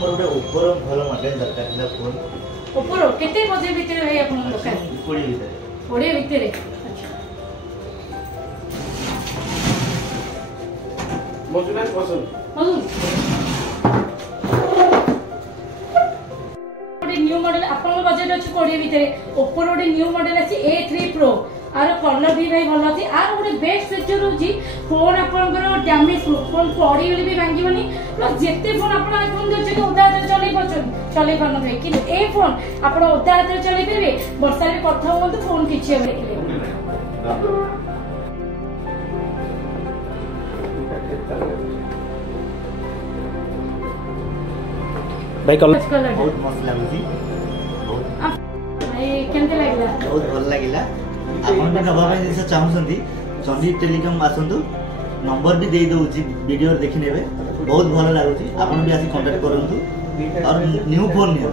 मोर गोटे ओप्पो रो भलो मॉडल दरकार थिला फोन। ओप्पो रो केते बजे भितर है आपन दुकान? 20 भितर। 20 भितर। अच्छा मजुना पसंद न्यू मॉडल आपन बजट अछि 20 भितर। ओप्पो रो न्यू मॉडल अछि A3 Pro आर कलर भी भाई भल अछि। आर गोटे बेस्ट फीचर होची फोन आपनकर डैमेज प्रूफ, फोन पड़ी गली भी भांगीबनी। प्लस जेते फोन आपन आइफोन दे जे उदा हाथ चलै पारन भाई, कि ए फोन आपन उदा हाथ चलै परबे, वर्षा रे कथा होंत फोन किछि हेबे कि भाई कलर बहुत मस्त लागुची। भाई केनते लागला? बहुत भल लागिला। आपन के नबा भाई जैसे चाहउसंती चंडी टेलीकॉम आसंतु, नंबर भी दे दउची, वीडियो देखि नेबे। बहुत भल लागुची। आपन भी आसी कांटेक्ट करंतु और न्यू फोन नियो।